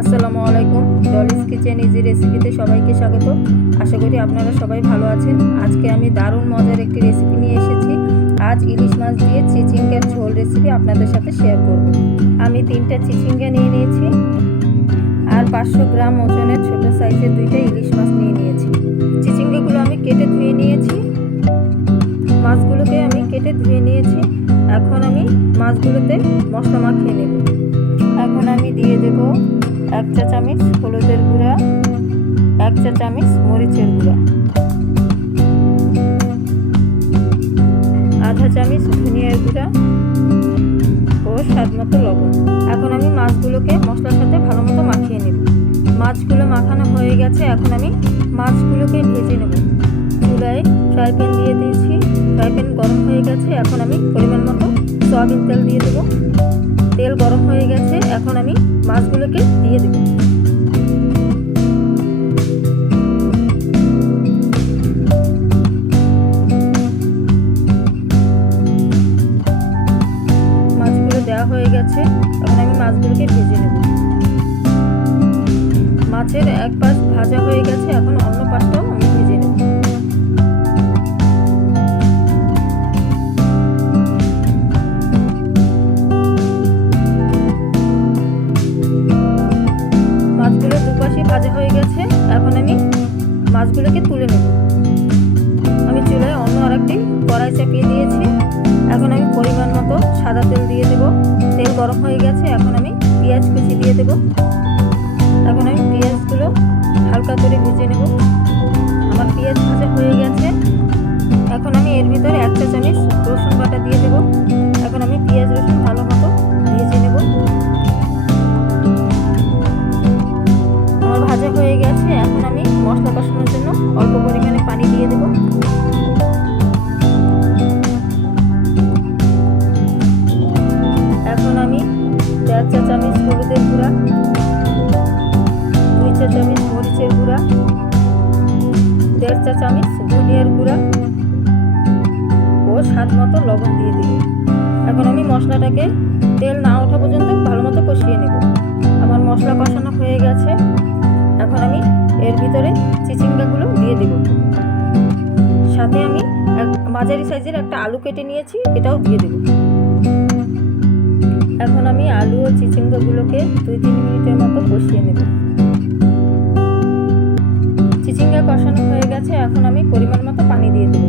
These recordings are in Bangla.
আসসালামু আলাইকুম। ডলিস কিচেন ইজি রেসিপিতে সবাইকে স্বাগত। আশা করি আপনারা সবাই ভালো আছেন। আজকে আমি দারুণ মজার একটি রেসিপি নিয়ে এসেছি। আজ ইলিশ মাছ দিয়ে চিচিঙ্গার ঝোল রেসিপি আপনাদের সাথে শেয়ার করব। আমি 3টা চিচিঙ্গা নিয়ে নিয়েছি আর 500 গ্রাম ওজনের ছোট সাইজের 2টা ইলিশ মাছ নিয়ে নিয়েছি। চিচিঙ্গাগুলো আমি কেটে ধুয়ে নিয়েছি, মাছগুলোকে আমি কেটে ধুয়ে নিয়েছি। এখন আমি মাছগুলোতে মশলা মাখিয়ে নেব। এখন আমি দিয়ে দেব 1 চা চামচ হলুদের গুঁড়া, 1 চা চামচ মরিচের গুঁড়া, আধা চামচ ধনিয়ার গুঁড়া ও স্বাদ মতো লবণ। এখন আমি মাছগুলোকে মশলার সাথে ভালো মতো মাখিয়ে নেব। মাছগুলো মাখানো হয়ে গেছে। এখন আমি মাছগুলোকে ভেজে নেব। চুলায় ফ্রাই প্যান দিয়ে দিয়েছি, ফ্রাই প্যান গরম হয়ে গেছে। এখন আমি পরিমাণ মতো সয়াবিন তেল দিয়ে দেবো। তেল গরম হয়ে গেছে। এখন আমি মাছগুলোকে দিয়ে দেব। মাছগুলো দেওয়া হয়ে গেছে। এখন আমি মাছগুলোকে ভেজে নেব। মাছের এক পাশ ভাজা হয়ে গেছে। এখন অন্য পাশটাও আমি ভেজে নেব। মাছগুলো দুপাশে ভাজা হয়ে গেছে। এখন আমি মাছগুলোকে তুলে নেব। আমি চুলায় অন্য আরেকটি কড়াই চাপিয়ে দিয়েছি। এখন আমি পরিমাণ মতো সাদা তেল দিয়ে দেব। তেল গরম হয়ে গেছে। এখন আমি পেঁয়াজ কুচি দিয়ে দেব। এখন আমি পেঁয়াজগুলো হালকা করে ভেজে নেব। আমার পেঁয়াজ ভাজা হয়ে গেছে। এখন আমি এর ভিতরে 1 চা চামচ রসুন বাটা দিয়ে দেব। এখন আমি পেঁয়াজ রসুন ভালো মতো ভেজে নেব। আমার ভাজা হয়ে গেছে। এখন আমি মশলা কষানোর জন্য অল্প পরিমাণে পানি দিয়ে দেব। এখন আমি 1.5 চা চামচ হলুদের গুঁড়া, 2 চা চামচ মরিচের গুঁড়া, 1.5 চা চামচ ধনিয়ার গুঁড়া ও স্বাদ মতো লবণ দিয়ে দিই। এখন আমি মশলাটাকে তেল না ওঠা পর্যন্ত ভালো মতো কষিয়ে নেব। আমার মশলা কষানো হয়ে গেছে। এখন আমি এর ভিতরে চিচিঙ্গাগুলো দিয়ে দেব। সাথে আমি মাঝারি সাইজের একটা আলু কেটে নিয়েছি, এটাও দিয়ে দেব। এখন আমি আলু ও চিচিঙ্গাগুলোকে 2-3 মিনিটের মতো কষিয়ে নেব। চিচিঙ্গা কষানো হয়ে গেছে। এখন আমি পরিমাণ মতো পানি দিয়ে দেব।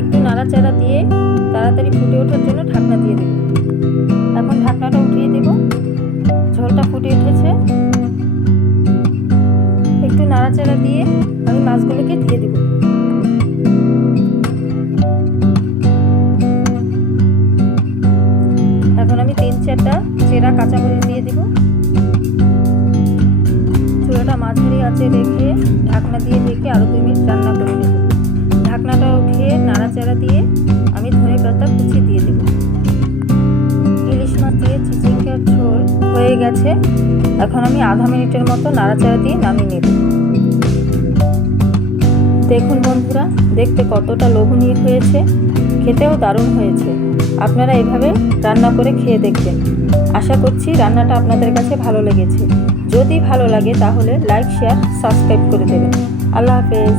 একটু নাড়াচাড়া দিয়ে তাড়াতাড়ি ফুটে ওঠার জন্য ঢাকনা দিয়ে দেব। এখন ঢাকনাটা উঠিয়ে দেব। ঝোলটা ফুটে উঠেছে। একটু নাড়াচাড়া দিয়ে আমি মাছগুলোকে দিয়ে দেব। এখন আমি 3-4টা চেরা কাঁচামরিচ দিয়ে দেব। চুলাটা মাঝারি আঁচে রেখে ঢাকনা দিয়ে ঢেকে আরও 2 মিনিট রান্না করে নেব। ঢাকনাটা উঠিয়ে নাড়াচাড়া দিয়ে আমি ধনেপাতা কুচি দিয়ে দেব। ইলিশ মাছ দিয়ে চিচিঙ্গার ঝোল হয়ে গেছে। এখন আমি আধা মিনিটের মতো নাড়াচাড়া দিয়ে নামিয়ে নেব। দেখুন বন্ধুরা, দেখতে কতটা লোভনীয় হয়েছে, খেতেও দারুণ হয়েছে। আপনারা এভাবে রান্না করে খেয়ে দেখবেন। আশা করছি রান্নাটা আপনাদের কাছে ভালো লেগেছে। যদি ভালো লাগে তাহলে লাইক, শেয়ার, সাবস্ক্রাইব করে দেবেন। আল্লাহ হাফেজ।